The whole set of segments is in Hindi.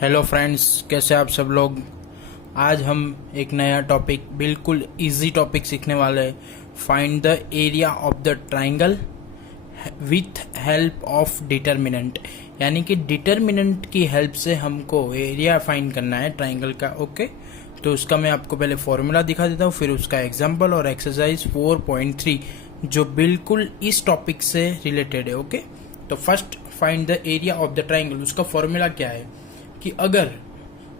हेलो फ्रेंड्स, कैसे आप सब लोग। आज हम एक नया टॉपिक, बिल्कुल इजी टॉपिक सीखने वाले हैं। Find the area of the triangle with help of determinant. यानी कि डिटर्मिनेंट की हेल्प से हमको एरिया फाइंड करना है ट्राइंगल का। ओके, तो उसका मैं आपको पहले फॉर्मूला दिखा देता हूँ, फिर उसका एग्जाम्पल और एक्सरसाइज 4.3 जो बिल्कुल इस टॉपिक से रिलेटेड है। ओके, तो first find the area of the triangle. उसका फॉर्मूला क्या है कि अगर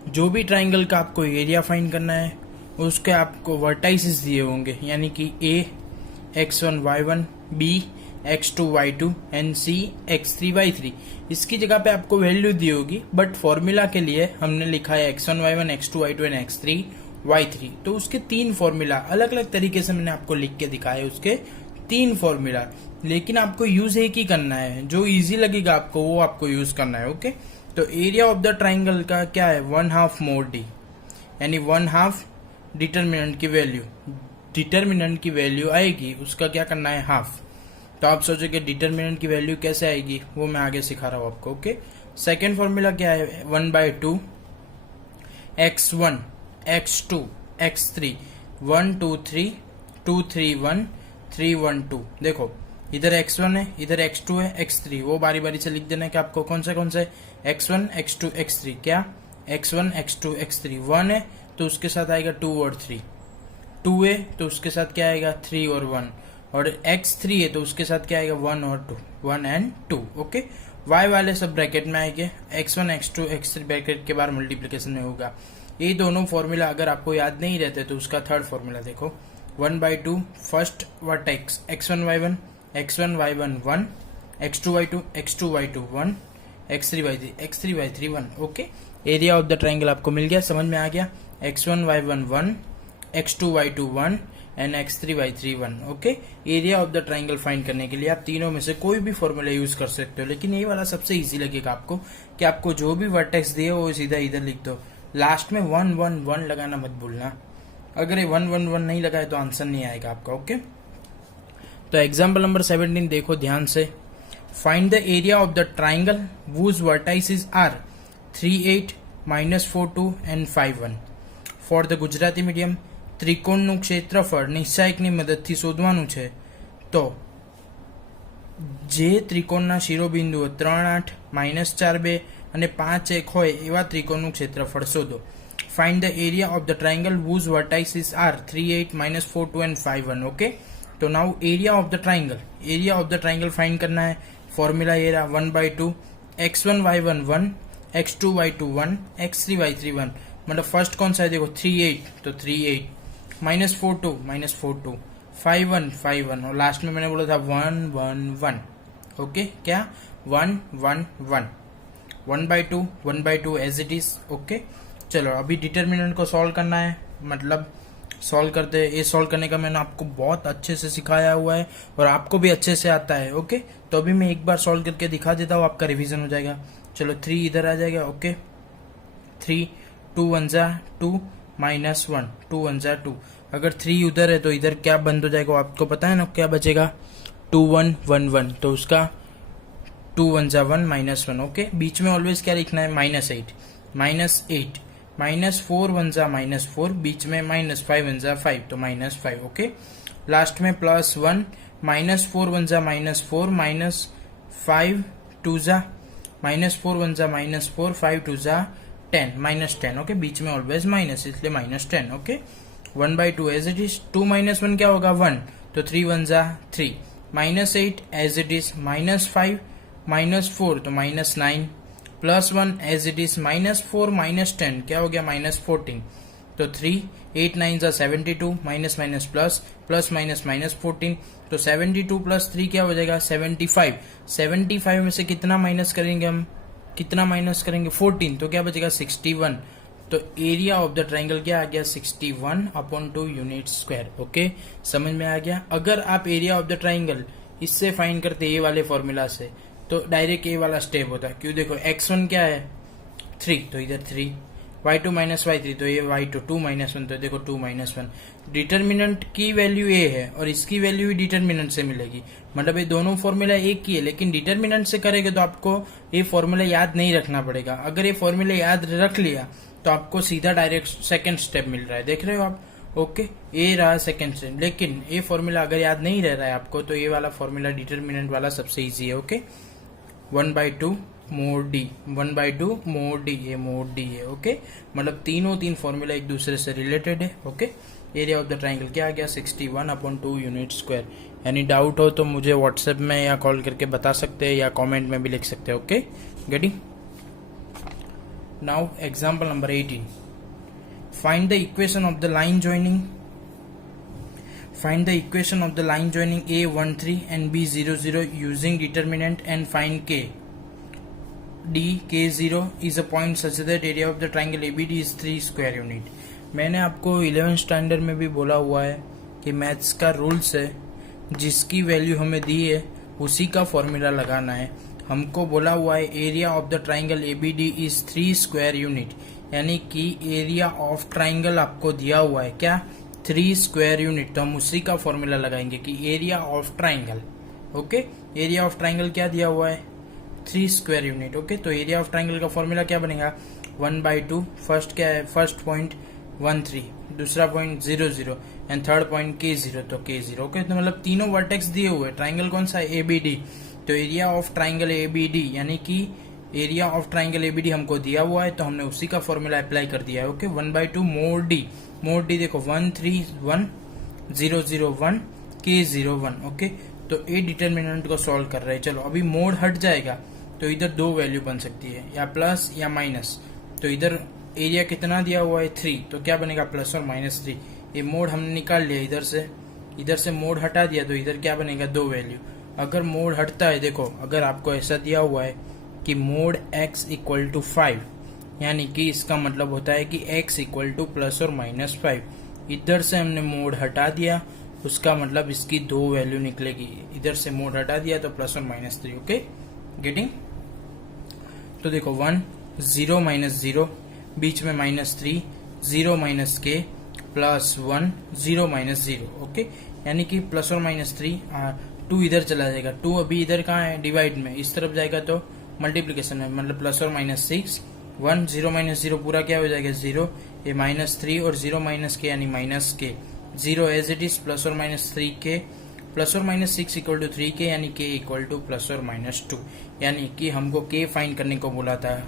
जो भी ट्राइंगल का आपको एरिया फाइंड करना है उसके आपको वर्टाइसेस दिए होंगे, यानी कि ए x1 y1, B x2 y2 and C x3 y3। इसकी जगह पे आपको वैल्यू दी होगी, बट फॉर्मूला के लिए हमने लिखा है x1 y1, x2 y2 and x3 y3। तो उसके तीन फॉर्मूला अलग अलग तरीके से मैंने आपको लिख के दिखाए, उसके तीन फॉर्मूला, लेकिन आपको यूज एक ही करना है। जो इजी लगेगा आपको वो आपको यूज करना है। ओके, तो एरिया ऑफ द ट्राइंगल का क्या है, 1/2 मोड डी, यानी 1/2 डिटर्मिनेंट की वैल्यू। डिटर्मिनेंट की वैल्यू आएगी, उसका क्या करना है, हाफ। तो आप सोचोगे डिटर्मिनेंट की वैल्यू कैसे आएगी, वो मैं आगे सिखा रहा हूं आपको। ओके, सेकेंड फॉर्मूला क्या है, 1/2 x1 x2 x3 1 2 3 2 3 1 3 1 2। देखो इधर x1 है, इधर x2 है, x3, वो बारी बारी से लिख देना है कि आपको कौन से x1 x2 x3। क्या x1 x2 x3, 1 है तो उसके साथ आएगा 2 और 3, 2 है तो उसके साथ क्या आएगा 3 और 1, और x3 है तो उसके साथ क्या आएगा 1 और 2, 1 एंड 2। ओके, y वाले सब ब्रैकेट में आएंगे, x1 x2 x3 ब्रैकेट के बाद मल्टीप्लीकेशन में होगा। ये दोनों फॉर्मूला अगर आपको याद नहीं रहते तो उसका थर्ड फॉर्मूला देखो, 1/2 first vertex x1 y1 x1 y1 1, x2 y2 x2 y2 1, x3 y3 x3 y3 1। Okay, area of the triangle आपको मिल गया, समझ में आ गया। x1 y1 1, x2 y2 1 and x3 y3 1। Okay, area of the triangle find करने के लिए आप तीनों में से कोई भी फॉर्मूला यूज कर सकते हो, लेकिन ये वाला सबसे इजी लगेगा आपको कि आपको जो भी वर्टेक्स दिए वो सीधा इधर लिख दो, लास्ट में 1 1 1 लगाना मत भूलना। अगर ये 1 1 1 नहीं लगाए तो आंसर नहीं आएगा आपका। ओके, तो एग्जाम्पल नंबर 17 देखो ध्यान से। Find the area of the triangle whose vertices are 3 8 -4 2 and 5 1। For the Gujarati medium, ત્રિકોણનું ક્ષેત્રફળ નિશ્ચાયકની મદદથી શોધવાનું છે, તો જે ત્રિકોણના શિરોબિંદુઓ 3 8 -4 2 અને 5 1 હોય એવા ત્રિકોણનું ક્ષેત્રફળ શોધો। Find the area of the triangle whose vertices are 3 8 -4 2 and 5 1। Okay, तो now area of the triangle, area of the triangle find करना है। फॉर्मूला ये रहा 1/2 x1 y1 1, x2 y2 1, x3 y3 1। मतलब फर्स्ट कौन सा है, देखो 3 8 तो 3 8, -4 2 -4 2, 5 1 5 1, और लास्ट में मैंने बोला था 1 1 1। ओके, क्या 1 1 1, 1/2 एज इट इज। ओके, चलो अभी डिटर्मिनेंट को सॉल्व करना है, मतलब सॉल्व करते हैं। ये सॉल्व करने का मैंने आपको बहुत अच्छे से सिखाया हुआ है और आपको भी अच्छे से आता है। ओके, तो अभी मैं एक बार सॉल्व करके दिखा देता हूँ, आपका रिवीजन हो जाएगा। चलो 3 इधर आ जाएगा। ओके, 3 2 1 जा 2 -1 2 1 जा 2। अगर 3 उधर है तो इधर क्या बंद हो जाएगा, आपको पता है ना, क्या बचेगा 2 1 1 1, तो उसका 2 1 जा 1 -1। ओके, बीच में ऑलवेज क्या लिखना है, -8 -8, -4 1 जा -4, बीच में -5 1 जा 5 तो -5। ओके, लास्ट में +1, -4 1 जा -4, -5 2 जा -4 1 जा -4, 5 2 जा 10 -10। ओके, बीच में ऑलवेज माइनस, इसलिए -10। ओके, 1/2 एज इट इज, 2 -1 क्या होगा 1, तो 3 1 जा 3, -8 एज इट इज, -5 -4 तो -9, +1 एज इट इज, -4 -10 क्या हो गया -14, तो 3 8 9 जा 72, minus minus plus, plus minus minus 14, तो 72 + 3 क्या हो जाएगा 75। 75 में से कितना माइनस करेंगे हम, कितना माइनस करेंगे 14, तो क्या बचेगा 61। तो एरिया ऑफ द ट्राइंगल क्या आ गया 61/2 यूनिट स्क्वायर। ओके, समझ में आ गया। अगर आप एरिया ऑफ द ट्राइंगल इससे फाइंड करते ए वाले फॉर्मूला से तो डायरेक्ट ए वाला स्टेप होता है, क्यों देखो x1 क्या है 3, तो इधर 3, y2 माइनस y3, तो ये y2 2 माइनस 1, तो देखो 2 माइनस 1। डिटर्मिनेंट की वैल्यू ए है और इसकी वैल्यू भी डिटर्मिनेंट से मिलेगी, मतलब ये दोनों फॉर्मूला एक ही है, लेकिन डिटर्मिनेंट से करेंगे तो आपको ये फॉर्मूला याद नहीं रखना पड़ेगा। अगर ये फॉर्मूला याद रख लिया तो आपको सीधा डायरेक्ट सेकंड स्टेप मिल रहा है, देख रहे हो आप। ओके, ये रहा सेकंड स्टेप, लेकिन ये फॉर्मूला अगर याद नहीं रह रहा है आपको तो ये वाला फॉर्मूला डिटर्मिनेंट वाला सबसे इजी है। Okay, 1/2 mod D, 1/2 mod D, ये मोड डी है। ओके, मतलब तीन फॉर्मूला एक दूसरे से रिलेटेड है। Okay, area of the triangle क्या आ गया 61/2 यूनिट स्क्वायर। यानी डाउट हो तो मुझे व्हाट्सएप में या कॉल करके बता सकते हैं या कमेंट में भी लिख सकते हैं। Okay, getting. Now example number 18, find the equation of the line joining, find the equation of the line joining A13 and B00 using determinant and find K. K0 is a point such that area of the triangle ABD is 3 square unit. मैंने आपको 11th स्टैंडर्ड में भी बोला हुआ है कि मैथ्स का रूल्स है, जिसकी वैल्यू हमें दी है उसी का फॉर्मूला लगाना है। हमको बोला हुआ है area of the triangle ABD is 3 square unit, यानी कि एरिया ऑफ ट्राइंगल आपको दिया हुआ है क्या 3 स्क्वायर यूनिट, तो हम उसी का फॉर्मूला लगाएंगे कि area of triangle. Okay, area of triangle क्या दिया हुआ है 3 स्क्वायर यूनिट। ओके, तो एरिया ऑफ ट्राइंगल का फॉर्मूला क्या बनेगा 1/2, फर्स्ट क्या है, फर्स्ट पॉइंट 13, दूसरा point 00 and third point K0, तो K0। ओके, तो मतलब तीनों वर्टेक्स दिए हुए, ट्राइंगल कौन सा है ABD, तो एरिया ऑफ ट्राइंगल ABD यानी कि एरिया ऑफ ट्राइंगल ABD हमको दिया हुआ है, तो हमने उसी का फॉर्मूला अप्लाई कर दिया है। Okay, 1/2 mod D, mode D देखो 131,001 K01। ओके, तो ए डिटर्मिनेंट को सॉल्व कर रहे हैं। चलो अभी मोड हट जाएगा तो इधर दो वैल्यू बन सकती है, या प्लस या माइनस। तो इधर एरिया कितना दिया हुआ है 3, तो क्या बनेगा प्लस और माइनस 3। ये मोड हमने निकाल लिया, इधर से मोड हटा दिया, तो इधर क्या बनेगा 2 वैल्यू। अगर मोड हटता है, देखो अगर आपको ऐसा दिया हुआ है कि मोड x इक्वल टू 5, यानी कि इसका मतलब होता है कि x इक्वल टू प्लस और माइनस 5। इधर से हमने मोड हटा दिया, उसका मतलब इसकी 2 वैल्यू निकलेगी। इधर से मोड हटा दिया तो प्लस और माइनस 3। Okay, getting. तो देखो 1 0 माइनस 0, बीच में -3, 0 minus k plus 1 0 minus 0। Okay, यानी कि प्लस और माइनस 3, 2 इधर चला जाएगा, 2 अभी इधर कहाँ है डिवाइड में, इस तरफ जाएगा तो मल्टीप्लीकेशन में, मतलब प्लस और माइनस 6, 1 0 माइनस 0 पूरा क्या हो जाएगा 0, ये -3 और 0 माइनस के यानी माइनस के, 0 एज इट इज, प्लस और माइनस 3k, प्लस और माइनस 6 इक्वल टू 3k, यानी k इक्वल टू प्लस और माइनस 2। यानी कि हमको k फाइंड करने को बोला था,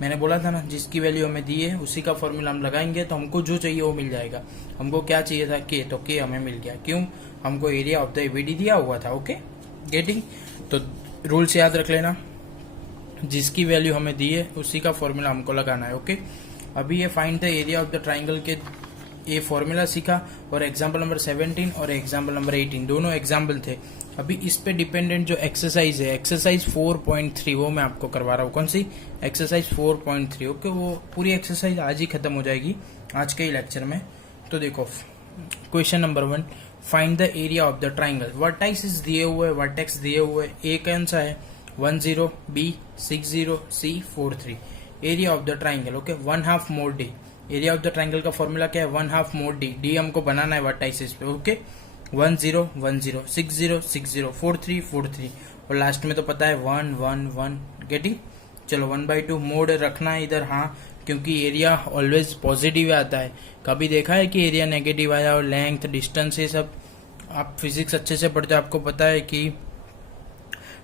मैंने बोला था ना जिसकी वैल्यू हमें दी है उसी का फॉर्मूला हम लगाएंगे तो हमको जो चाहिए वो मिल जाएगा। हमको क्या चाहिए था k, तो k हमें मिल गया, क्यों, हमको एरिया ऑफ द ABD दिया हुआ था। Okay, getting. तो रूल्स याद रख लेना, जिसकी वैल्यू हमें दी है उसी का फॉर्मूला हमको लगाना है। ओके, अभी ये find the area of the triangle के ये फॉर्मूला सीखा, और एग्जाम्पल नंबर 17 और एग्जाम्पल नंबर 18 दोनों एग्जाम्पल थे। अभी इस पे डिपेंडेंट जो एक्सरसाइज है, एक्सरसाइज 4.3, वो मैं आपको करवा रहा हूँ। कौन सी एक्सरसाइज 4.3। ओके, वो पूरी एक्सरसाइज आज ही खत्म हो जाएगी, आज के ही लेक्चर में। तो देखो question number 1, find the area of the triangle. Vertex दिए हुए, वर्टेक्स दिए हुए, ए कौन सा है 10, B 60, C 43। Area of the triangle, okay 1/2 mod D. Area of the triangle का फॉर्मूला क्या है 1/2 मोड डी, डी हमको बनाना है वर्टाइसिस पे। ओके, 10 10 60 60 43 43 और लास्ट में तो पता है 1 1 1। गेटिंग। चलो 1/2 मोड रखना है इधर, हाँ, क्योंकि एरिया ऑलवेज पॉजिटिव आता है। कभी देखा है कि एरिया नेगेटिव आया, और लेंथ डिस्टेंस ये सब आप फिजिक्स अच्छे से पढ़ते हो, आपको पता है कि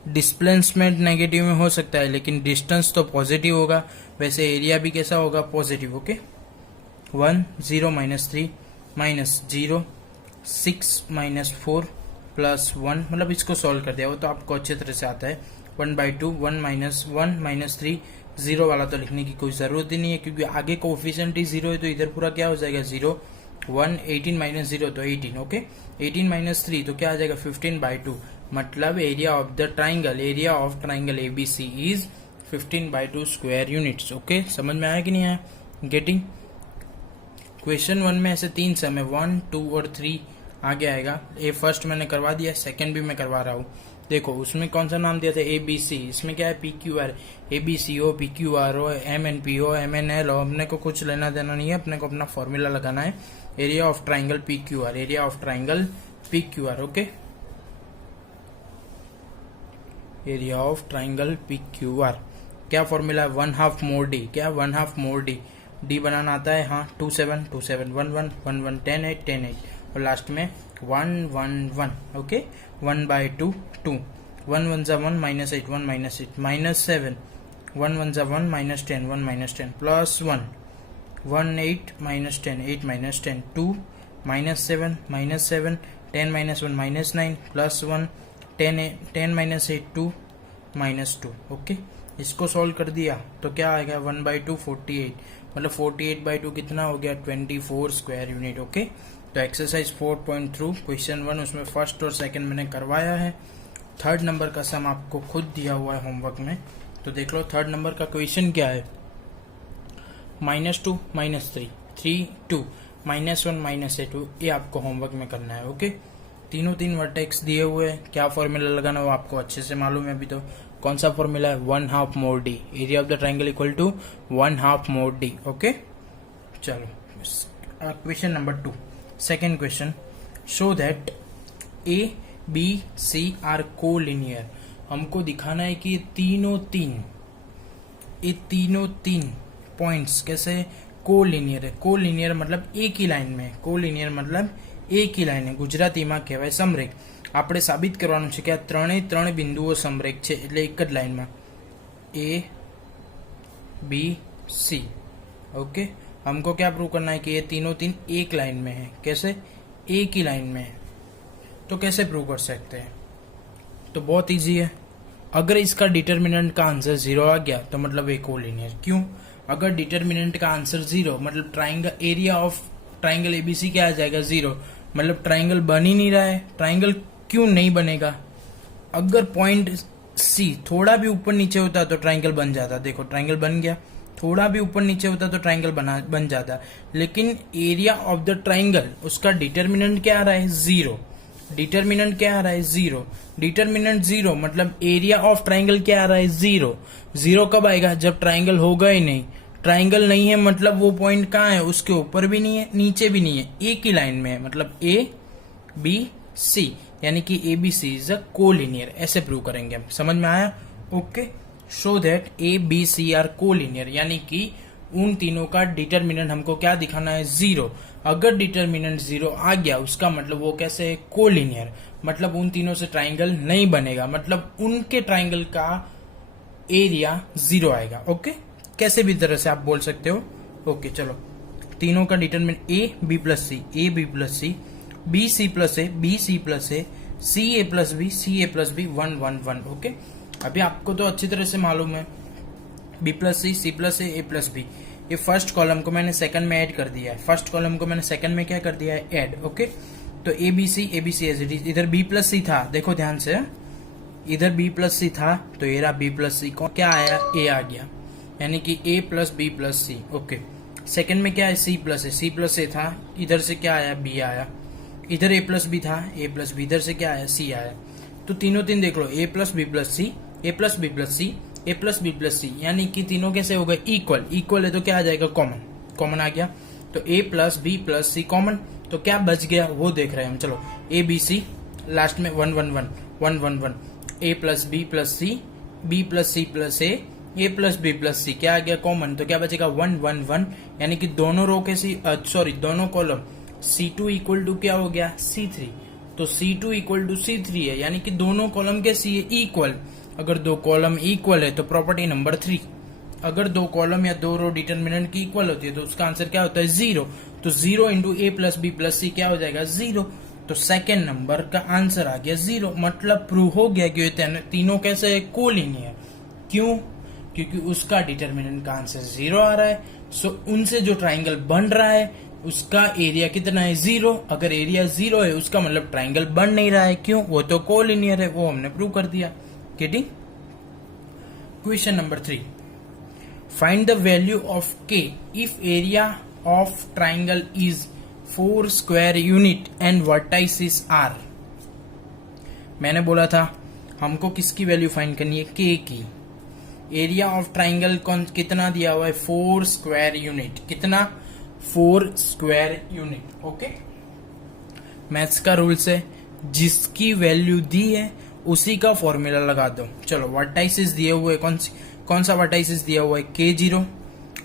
डिस्प्लेसमेंट नेगेटिव में हो सकता है लेकिन डिस्टेंस तो पॉजिटिव होगा, वैसे एरिया भी कैसा होगा positive. Okay, 1 0 minus 3 minus 0 6 minus 4 plus 1, मतलब इसको सॉल्व कर दिया, वो तो आपको अच्छे तरह से आता है। 1/2 1 माइनस 3, 0 वाला तो लिखने की कोई जरूरत ही नहीं है क्योंकि आगे कोएफिशिएंट ही 0 है, तो इधर पूरा क्या हो जाएगा 0 1 18 माइनस 0 तो 18। ओके, 18 माइनस 3 तो क्या आ जाएगा 15/2, मतलब area of the triangle, area of triangle ABC is 15/2 square units. Okay, समझ में आया कि नहीं आया? गेटिंग। क्वेश्चन 1 में ऐसे 3 सम है, 1 2 और 3 आगे आएगा। ये फर्स्ट मैंने करवा दिया, सेकंड भी मैं करवा रहा हूँ। देखो उसमें कौन सा नाम दिया था, ए बी सी, इसमें क्या है P Q R, A B C O, P Q R O, M N P O, M N L O, अपने को कुछ लेना देना नहीं है, अपने को अपना फॉर्मूला लगाना है, area of triangle P Q are, area of triangle P Q are. Okay, area of triangle P Q are क्या फॉर्मूला है, 1/2 मोर डी, क्या 1/2 मोर डी, डी बनाना आता है, हाँ 2 7 2 7 1 1 1 1 10 8 10 8 और लास्ट में 1 1 1। ओके, 1/2 2, 1 1 जा 1 -8 1 -8 -7, 1 1 जा 1 -10 1 -10 प्लस 1 1 8 -10 8 -10 2 -7 -7 10 -1 -9 प्लस 1 10 -8 2 -2। ओके, इसको सॉल्व कर दिया तो क्या आएगा 1/2 48, मतलब 48/2 कितना हो गया 24 स्क्वायर यूनिट। ओके, तो एक्सरसाइज 4.3 क्वेश्चन 1 उसमें फर्स्ट और सेकंड मैंने करवाया है। थर्ड नंबर का सम आपको खुद दिया हुआ है होमवर्क में, तो देख लो थर्ड नंबर का क्वेश्चन क्या है, -2 -3 3 2 -1 -8, ये आपको होमवर्क में करना है। ओके, तीनों तीन वर्टेक्स दिए हुए हैं, क्या फॉर्मूला लगाना वो आपको अच्छे से मालूम है। अभी तो कौन सा फॉर्मूला है, 1/2 mod D, area of the triangle equal to 1/2 mod D. Okay, चलो question number 2, second question, show that A B C are collinear. हमको दिखाना है कि ये तीनों तीन पॉइंट्स कैसे कोलिनियर है। कोलिनियर मतलब एक ही लाइन में, कोलिनियर मतलब एक ही लाइन है, ગુજરાતીમાં કહેવાય સમરેખ। આપણે સાબિત કરવાનું છે કે આ ત્રણ બિંદુઓ સમરેખ છે, એટલે એક જ લાઈનમાં ए बी सी। ओके, हमको क्या प्रूव करना है कि ये तीनों तीन एक लाइन में है, कैसे एक ही लाइन में है, तो कैसे प्रूव कर सकते हैं, तो बहुत इजी है। अगर इसका डिटर्मिनेंट का आंसर 0 आ गया तो मतलब ये कोलिनियर। क्यों, अगर डिटर्मिनेंट का आंसर 0 मतलब triangle area of triangle ABC क्या आ जाएगा 0, मतलब ट्राइंगल बन ही नहीं रहा है। ट्राइंगल क्यों नहीं बनेगा, अगर पॉइंट सी थोड़ा भी ऊपर नीचे होता तो ट्राइंगल बन जाता। देखो ट्राइंगल बन गया, थोड़ा भी ऊपर नीचे होता तो ट्राइंगल बन जाता, लेकिन एरिया ऑफ द ट्राइंगल उसका डिटर्मिनेंट क्या आ रहा है 0, डिटर्मिनेंट क्या आ रहा है 0, डिटर्मिनेंट 0 मतलब एरिया ऑफ ट्राइंगल क्या आ रहा है 0। 0 कब आएगा, जब ट्राइंगल होगा ही नहीं। ट्राइंगल नहीं है मतलब वो पॉइंट कहाँ है, उसके ऊपर भी नहीं है नीचे भी नहीं है, एक ही लाइन में है, मतलब ए बी सी, यानी कि A B C is a collinear. ऐसे प्रूव करेंगे हम, समझ में आया। Okay, show that A B C are collinear, यानी कि उन तीनों का डिटर्मिनेंट हमको क्या दिखाना है 0। अगर डिटर्मिनेंट 0 आ गया उसका मतलब वो कैसे है कोलिनियर, मतलब उन तीनों से ट्राइंगल नहीं बनेगा, मतलब उनके ट्राइंगल का एरिया 0 आएगा। ओके, कैसे भी तरह से आप बोल सकते हो। ओके, चलो तीनों का determinant A B plus C, A B plus C, B C plus A, B C plus A, C A plus B, C A plus B, 1 1 1। Okay, अभी आपको तो अच्छी तरह से मालूम है B plus C plus A plus B. ये फर्स्ट कॉलम को मैंने सेकंड में ऐड कर दिया है, फर्स्ट कॉलम को मैंने सेकंड में क्या कर दिया है ऐड। ओके, तो A B C as it is. इधर बी प्लस सी था, देखो ध्यान से, इधर बी प्लस सी था तो ये रहा बी प्लस सी, क्या आया ए आ गया, यानी कि ए प्लस बी प्लस सी। ओके, सेकंड में क्या है सी प्लस ए था, इधर से क्या आया बी आया, इधर ए प्लस बी था, ए प्लस बी, इधर से क्या आया सी आया। तो तीनों तीन देख लो, ए plus B plus C, A plus B plus C, A plus B plus सी, यानी कि तीनों कैसे हो गए इक्वल। इक्वल है तो क्या आ जाएगा कॉमन, कॉमन आ गया, तो ए प्लस बी प्लस सी कॉमन, तो क्या बच गया वो देख रहे हैं हम। चलो ए बी सी, लास्ट में 1 1 1 1 1 1, ए plus B plus C, B plus C plus A plus B plus सी, क्या आ गया कॉमन, तो क्या बचेगा 1 1 1, यानी कि दोनों रो के दोनों कॉलम C2 इक्वल टू क्या हो गया C3, तो C2 इक्वल टू C3 है, यानी कि दोनों कॉलम के सी इक्वल। अगर दो कॉलम इक्वल है तो प्रॉपर्टी नंबर 3, अगर दो कॉलम या दो रो डिटर्मिनेंट की इक्वल होती है तो उसका आंसर क्या होता है 0, तो 0 इंटू ए प्लस बी प्लस सी क्या हो जाएगा 0, तो सेकेंड नंबर का आंसर आ गया 0। मतलब प्रूव हो गया कि ये तीनों कैसे है कोलिनियर। क्यों, क्योंकि उसका डिटर्मिनेंट का आंसर 0 आ रहा है, सो उनसे जो ट्राइंगल बन रहा है उसका एरिया कितना है 0। अगर एरिया 0 है उसका मतलब ट्राइंगल बन नहीं रहा है, क्यों, वो तो कोलिनियर है, वो हमने प्रूव कर दिया। Getting. Question number 3, find the value of K if area of triangle is 4 square unit and vertices are. मैंने बोला था हमको किसकी वैल्यू फाइंड करनी है, के की। एरिया ऑफ ट्राइंगल कितना दिया हुआ है, 4 स्क्वायर यूनिट। कितना, 4 स्क्वायर यूनिट। ओके, मैथ्स का रूल्स है, जिसकी वैल्यू दी है उसी का फॉर्मूला लगा दो। चलो, वर्टाइसिस दिए हुए, कौन सा वर्टाइसिस दिया हुआ है, K0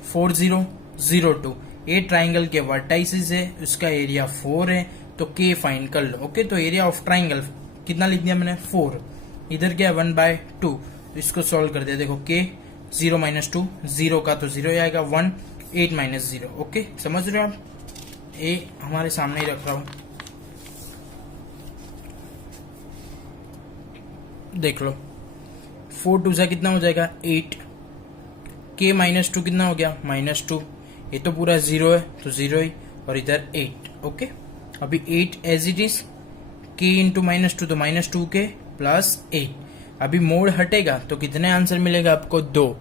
4002। ए ट्राइंगल के वर्टाइसिस है, उसका एरिया 4 है, तो K फाइंड कर लो। ओके, तो एरिया ऑफ ट्राइंगल कितना लिख दिया मैंने, 4। इधर क्या है, 1/2। तो इसको सॉल्व कर दिया। देखो K 0 - 2, 0 का तो 0 आएगा, 1 8 - 0। ओके, समझ रहे हो आप, ए हमारे सामने ही रख रहा हूं, देख लो। 4 2 से कितना हो जाएगा, 8। K -2 कितना हो गया, -2। ये तो पूरा 0 है, तो 0 ही, और इधर 8। ओके, अभी 8 as it is, K into -2 तो -2K प्लस 8। अभी मोड़ हटेगा तो कितने आंसर मिलेगा आपको, 2।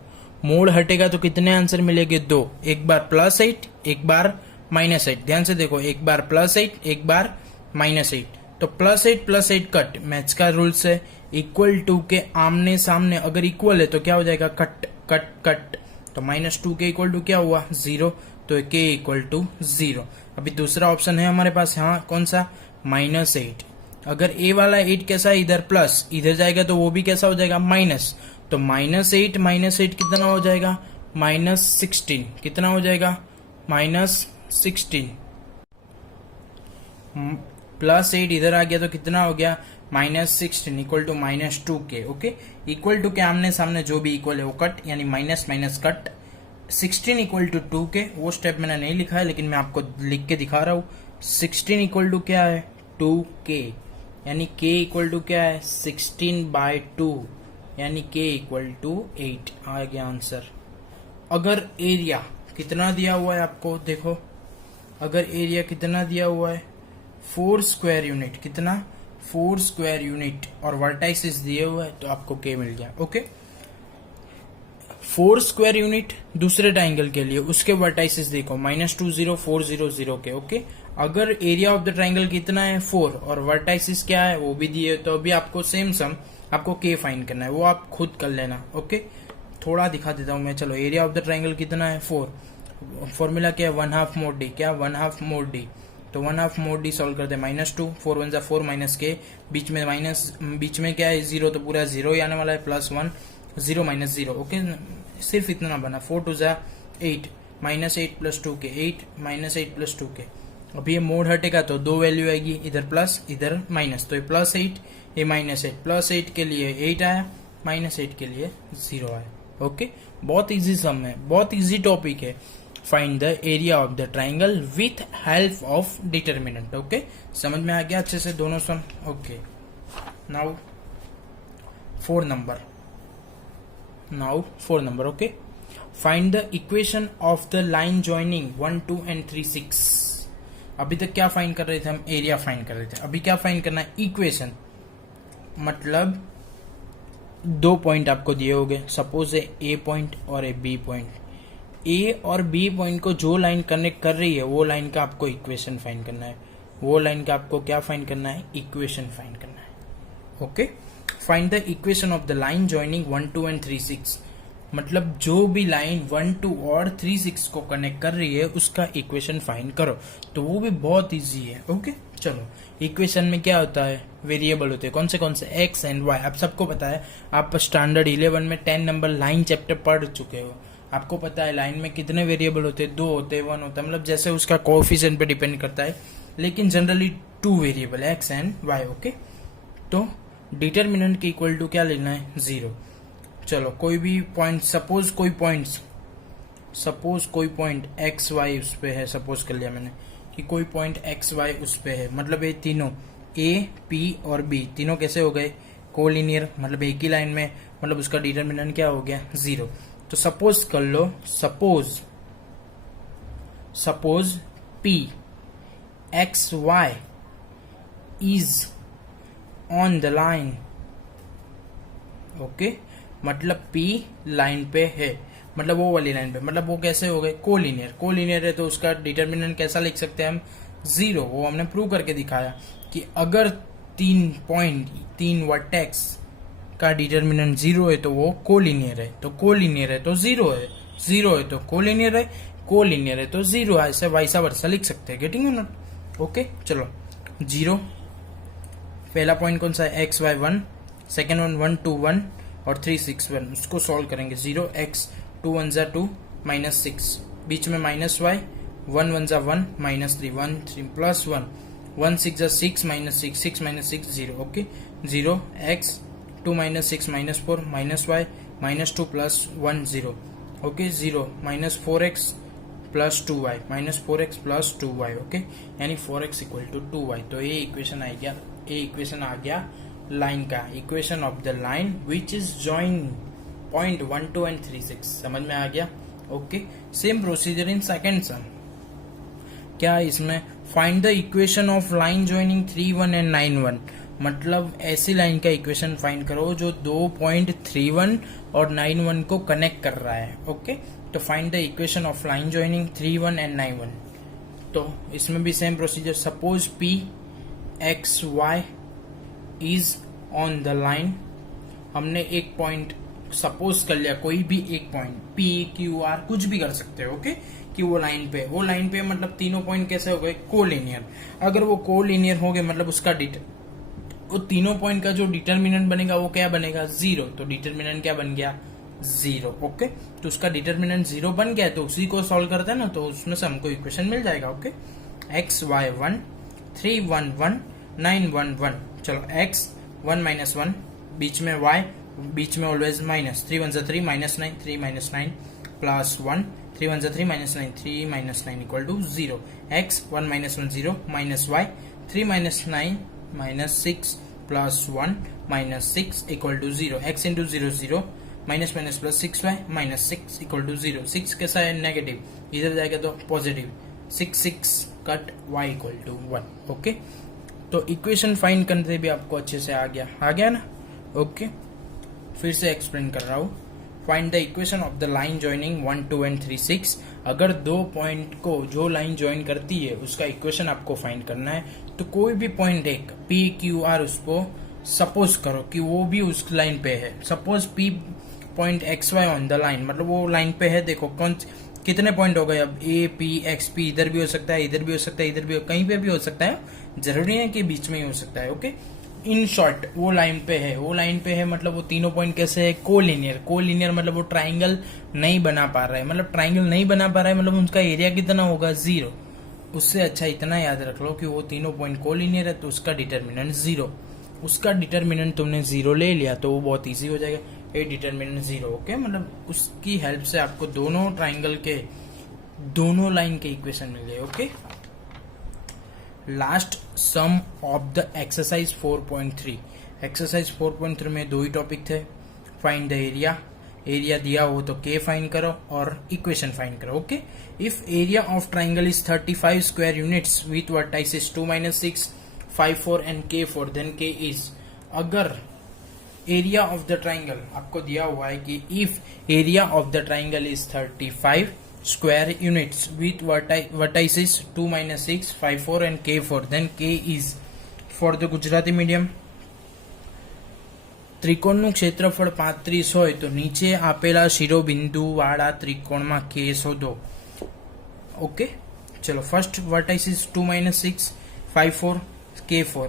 मोड़ हटेगा तो कितने आंसर मिलेंगे, 2। एक बार +8, एक बार -8। ध्यान से देखो, एक बार +8, एक बार -8। तो +8 कट, मैथ्स का रूल्स है, इक्वल टू के आमने सामने अगर इक्वल है तो क्या हो जाएगा, कट कट कट। तो -2K इक्वल टू क्या हुआ, 0। तो K इक्वल टू 0। अभी दूसरा ऑप्शन है हमारे पास, हाँ कौन सा, -8। अगर A वाला 8 कैसा है, इधर प्लस, इधर जाएगा तो वो भी कैसा हो जाएगा, माइनस। तो -8 कितना हो जाएगा, -16। कितना हो जाएगा, -16। +8 इधर आ गया तो कितना हो गया, -16 equal to -2K। Okay, equal to के आमने सामने जो भी इक्वल है वो कट, यानी minus minus cut. 16 equal to 2K, वो स्टेप मैंने नहीं लिखा है लेकिन मैं आपको लिख के दिखा रहा हूँ। 16 इक्वल टू क्या है, 2K, यानी K इक्वल टू क्या है, 16/2, यानी K इक्वल टू 8 आ गया आंसर। अगर एरिया कितना दिया हुआ है आपको, देखो अगर एरिया कितना दिया हुआ है, 4 स्क्वायर यूनिट। कितना, 4 स्क्वायर यूनिट, और वर्टाइसिस दिए हुए है तो आपको K मिल गया। ओके, 4 स्क्वायर यूनिट दूसरे ट्राइंगल के लिए, उसके वर्टाइसिस देखो, -20 400 के। ओके, अगर एरिया ऑफ द ट्राइंगल कितना है, 4, और वर्टाइसिस क्या है वो भी दिए, तो अभी आपको सेम सम आपको K फाइंड करना है, वो आप खुद कर लेना। ओके, थोड़ा दिखा देता हूं मैं। चलो, एरिया ऑफ द ट्राइंगल कितना है, 4। फॉर्मूला क्या है, 1/2 mod D। क्या, 1/2 mod D। तो 1/2 mod D सॉल्व करते हैं, -2 4 1 4 -K, बीच में क्या है, 0, तो पूरा 0 ही आने वाला है, +1 0 - 0। ओके, सिर्फ इतना बना, 4 2 8 -8 + 2K, 8 -8 + 2K। अभी ये मोड हटेगा तो 2 वैल्यू आएगी, इधर प्लस इधर माइनस, तो ये +8 ये -8, +8 के लिए 8 आया, -8 के लिए 0 आया। ओके, बहुत इजी सम है, बहुत इजी टॉपिक है। Find the area of the triangle with help of determinant. Okay, समझ में आ गया अच्छे से दोनों sum. Okay, now 4 number. Okay, find the equation of the line joining 1 2 and 3 6। अभी तक क्या फाइंड कर रहे थे हम, एरिया फाइंड कर रहे थे। अभी क्या फाइंड करना है, इक्वेशन। मतलब 2 पॉइंट आपको दिए होंगे, सपोज है A पॉइंट और ए B पॉइंट। A और B पॉइंट को जो लाइन कनेक्ट कर रही है वो लाइन का आपको इक्वेशन फाइंड करना है। वो लाइन का आपको क्या फाइंड करना है, इक्वेशन फाइंड करना है। Okay, find the equation of the line joining 1 2 and 3 6। मतलब जो भी लाइन 1 2 और 3 6 को कनेक्ट कर रही है उसका इक्वेशन फाइंड करो, तो वो भी बहुत इजी है। ओके, चलो, इक्वेशन में क्या होता है, वेरिएबल होते हैं, कौन से एक्स एंड वाई। आप सबको पता है, आप स्टैंडर्ड 11 में 10 नंबर लाइन चैप्टर पढ़ चुके हो, आपको पता है लाइन में कितने वेरिएबल होते हैं, 2 होते हैं, 1 होता है, मतलब जैसे उसका कोएफिशिएंट पे डिपेंड करता है, लेकिन जनरली 2 वेरिएबल है, एक्स एंड वाई। ओके, तो डिटर्मिनेंट के इक्वल टू क्या लेना है, 0। चलो, कोई भी पॉइंट, सपोज कोई पॉइंट एक्स वाई उस पे है, सपोज कर लिया मैंने कि कोई पॉइंट एक्स वाई उस पे है, मतलब ये तीनों ए पी और बी तीनों कैसे हो गए, कोलिनियर, मतलब एक ही लाइन में, मतलब उसका डिटर्मिनेंट क्या हो गया, 0। तो सपोज कर लो, suppose P X Y is on the line. Okay, मतलब P लाइन पे है, मतलब वो वाली लाइन पे, मतलब वो कैसे हो गए, कोलिनियर है, तो उसका डिटर्मिनेंट कैसा लिख सकते हैं हम, 0। वो हमने प्रूव करके दिखाया कि अगर 3 वर्टेक्स का डिटर्मिनेंट 0 है तो वो कोलिनियर है, तो कोलिनियर है तो 0 है, 0 है तो कोलिनियर है, कोलिनियर है तो 0 है, ऐसे वाइसा वर्सा लिख सकते हैं। Getting not? ओके चलो 0 पहला पॉइंट कौन सा है, एक्स वाई 1, सेकेंड वन 1 2 1 और 3 6 1, उसको सॉल्व करेंगे। 0 x 2 1 जा 2 माइनस 6, बीच में माइनस वाई 1 1 जा 1 माइनस 3 1 3 प्लस 1 1 6 जा 6 minus 6 6 minus 6 0। Okay 0 x 2 minus 6 minus 4 minus y minus 2 plus 1 0। Okay 0 minus 4x plus 2y minus 4x plus 2y। Okay यानी 4x इक्वल टू 2y। तो ये इक्वेशन आ गया, ये इक्वेशन आ गया लाइन का, equation of the line which is join point 1 2 and 3 6। समझ में आ गया? Okay same procedure in second sum. क्या इसमें find the equation of line joining 3 1 and 9 1, मतलब ऐसी लाइन का इक्वेशन फाइंड करो जो 2.31 और 9 1 को कनेक्ट कर रहा है। ओके तो find the equation of line joining 3 1 and 9 1। तो इसमें भी same procedure. Suppose P x y is on the line, हमने एक पॉइंट सपोज कर लिया, कोई भी एक पॉइंट P Q R कुछ भी कर सकते हो। ओके कि वो लाइन पे, वो लाइन पे मतलब तीनों पॉइंट कैसे हो गए, कोलिनियर। अगर वो कोलिनियर हो गए मतलब उसका वो तीनों पॉइंट का जो डिटर्मिनेंट बनेगा वो क्या बनेगा, 0। तो डिटर्मिनेंट क्या बन गया, 0। ओके तो उसका डिटर्मिनेंट 0 बन गया, तो उसी को सॉल्व करते हैं ना, तो उसमें से हमको इक्वेशन मिल जाएगा। Okay x y 1 3 1 1 9 1 1। चलो x 1 माइनस 1, बीच में y, बीच में ऑलवेज माइनस, 3 1 जा 3 माइनस 9 3 माइनस 9 प्लस 1 3 1 जा 3 माइनस 9 3 माइनस 9 इक्वल टू 0। x 1 minus 1 0 minus y 3 minus 9 minus 6 plus 1 minus 6 इक्वल टू 0। x into 0 0 minus minus plus 6y minus 6 इक्वल टू 0। 6 कैसा है, नेगेटिव, इधर जाएगा तो positive, 6 6 cut y equal to 1। Okay तो इक्वेशन फाइंड करते भी आपको अच्छे से आ गया ना। ओके फिर से एक्सप्लेन कर रहा हूँ। Find the equation of the line joining 1 2 and 3 6। अगर दो पॉइंट को जो लाइन ज्वाइन करती है उसका इक्वेशन आपको फाइंड करना है, तो कोई भी पॉइंट एक P Q R उसको सपोज करो कि वो भी उस लाइन पे है। Suppose P point x y on the line, मतलब वो लाइन पे है। देखो कौन कितने पॉइंट हो गए अब, ए पी एक्स पी, इधर भी हो सकता है, इधर भी हो सकता है, इधर भी कहीं पे भी हो सकता है, जरूरी है कि बीच में ही हो सकता है। ओके इन शॉर्ट वो लाइन पे है, वो लाइन पे है मतलब वो तीनों पॉइंट कैसे है, कोलिनियर। कोलिनियर मतलब वो ट्राइंगल नहीं बना पा रहा है, मतलब ट्राइंगल नहीं बना पा रहा है मतलब उनका एरिया कितना होगा, 0। उससे अच्छा इतना याद रख लो कि वो तीनों पॉइंट कोलिनियर है तो उसका डिटर्मिनेंट 0। उसका डिटर्मिनेंट तुमने 0 ले लिया तो वो बहुत इजी हो जाएगा, ए डिटर्मिनेंट 0। ओके मतलब उसकी हेल्प से आपको दोनों ट्राइंगल के दोनों लाइन के इक्वेशन मिल गए। Okay last sum of the exercise 4.3। Exercise 4.3 में दो ही टॉपिक थे, फाइंड द एरिया, एरिया दिया हो तो के फाइंड करो और इक्वेशन फाइंड करो। Okay if area of triangle is 35 square units with vertices 2 6 5 4 and k4 then k is, अगर एरिया ऑफ द ट्राइंगल आपको दिया हुआ है कि if area of the triangle is 35 square units with vertices 2 6 5 4 and k4 then k is, for the Gujarati medium ત્રિકોણનું ક્ષેત્રફળ 35 હોય તો નીચે આપેલા શિરોબિંદુ વાળા ત્રિકોણમાં કે શોધો। ઓકે चलो फर्स्ट वर्टाइसिस 2 6 5 4 k4,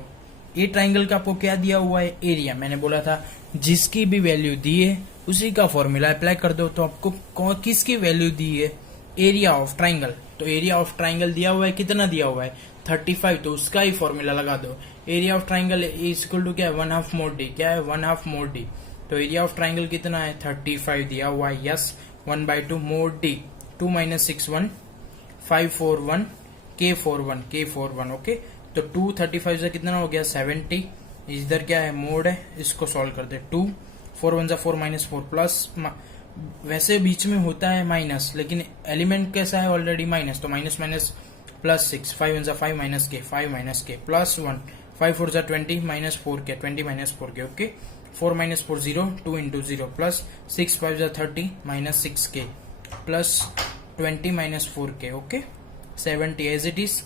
ये ट्राइंगल का आपको क्या दिया हुआ है, एरिया। मैंने बोला था जिसकी भी वैल्यू दी है उसी का फॉर्मूला अप्लाई कर दो। तो आपको किसकी वैल्यू दी है, एरिया ऑफ ट्राइंगल। तो एरिया ऑफ ट्राइंगल दिया हुआ है, कितना दिया हुआ है 35, तो उसका ही फॉर्मूला लगा दो। Area of triangle is equal to क्या है 1/2 मोड डी, क्या है 1/2 मोड डी। तो एरिया ऑफ ट्राइंगल कितना है 35 दिया हुआ है, yes 1/2 mod D. 2 6 1 5 4 1 k4 1। Okay तो 2 35 से कितना हो गया 70, इधर क्या है मोड है, इसको सॉल्व कर दे। 2 4 1 4 -4 प्लस, वैसे बीच में होता है माइनस लेकिन एलिमेंट कैसा है ऑलरेडी माइनस, तो माइनस माइनस प्लस 6 5 1 5 माइनस के 5 माइनस के प्लस 1 5 4 20 माइनस 4 के 20 माइनस 4 के। ओके 4 -4 0 2 इंटू 0 प्लस 6 5 30 माइनस 6 के प्लस 20 माइनस 4 के। Okay 70 as it is.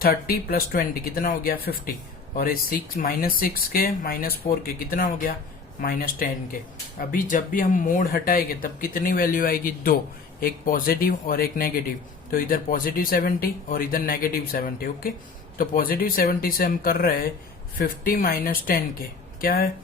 30 plus 20 कितना हो गया 50, और ये 6 -6 के -4 के कितना हो गया -10 के। अभी जब भी हम मोड हटाएंगे तब कितनी वैल्यू आएगी, 2, एक पॉजिटिव और एक नेगेटिव। तो इधर पॉजिटिव 70 और इधर नेगेटिव 70। ओके, तो पॉजिटिव 70 से हम कर रहे हैं 50 - 10 के, क्या है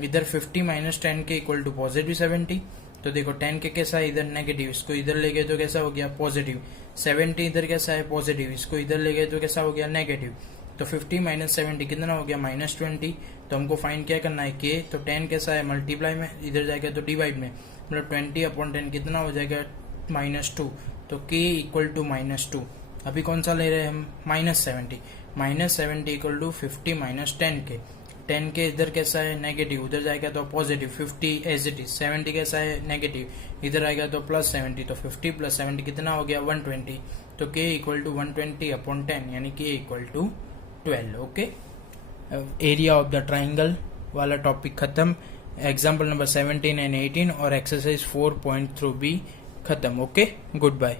इधर 50 - 10 के इक्वल टू पॉजिटिव 70। तो देखो 10 के कैसा है, इधर नेगेटिव, इसको इधर ले गए तो कैसा हो गया पॉजिटिव। 70 इधर कैसा है पॉजिटिव, इसको इधर ले गए तो कैसा हो गया नेगेटिव। तो 50 - 70 कितना हो गया -20। तो हमको फाइंड क्या करना है के। तो 10 कैसा है मल्टीप्लाई में, इधर जाएगा तो डिवाइड में, मतलब 20/10 कितना हो जाएगा -2। तो k इक्वल टू -2। अभी कौन सा ले रहे हैं हम, -70। -70 इक्वल टू 50 - 10 के। 10 के इधर कैसा है नेगेटिव, उधर जाएगा तो पॉजिटिव, 50 एज इट इज। 70 कैसा है नेगेटिव, इधर आएगा तो +70। तो 50 + 70 कितना हो गया 120। तो k इक्वल टू 120/10 यानी k equal to 12। Okay, area of the triangle वाला टॉपिक खत्म। एग्जाम्पल नंबर 17 एंड 18 और एक्सरसाइज 4.3 भी खत्म। Okay, good bye.